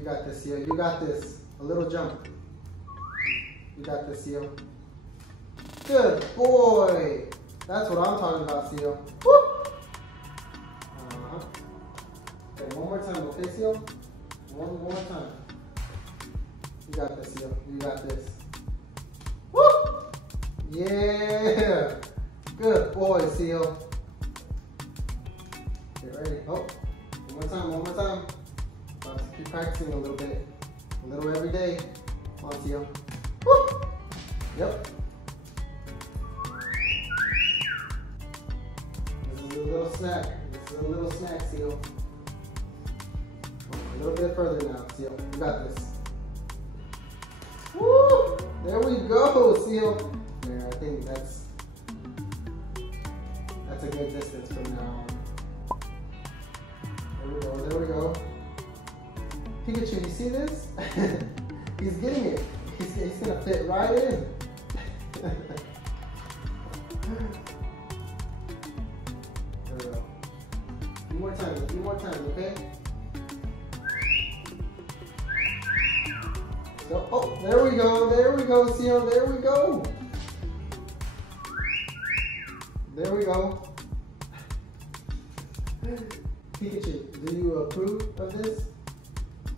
You got this, Seal. You got this. A little jump. You got this, Seal. Good boy. That's what I'm talking about, Seal. Woo! Okay, one more time, okay, Seal? One more time. You got this, Seal. You got this. Woo! Yeah! Good boy, Seal. Get ready. Oh, one more time, one more time. About to keep practicing a little bit. A little every day. Come on, Seal. Woo! Yep. This is a little snack. This is a little snack, Seal. A little bit further now, Seal. You got this. Woo! There we go, Seal. Yeah, I think that's a good distance from now on. There we go, there we go. Pikachu, you see this? He's getting it. He's gonna fit right in. There we go. A few more times, okay? So, oh, there we go, Seal, there we go. There we go. Pikachu, do you approve of this?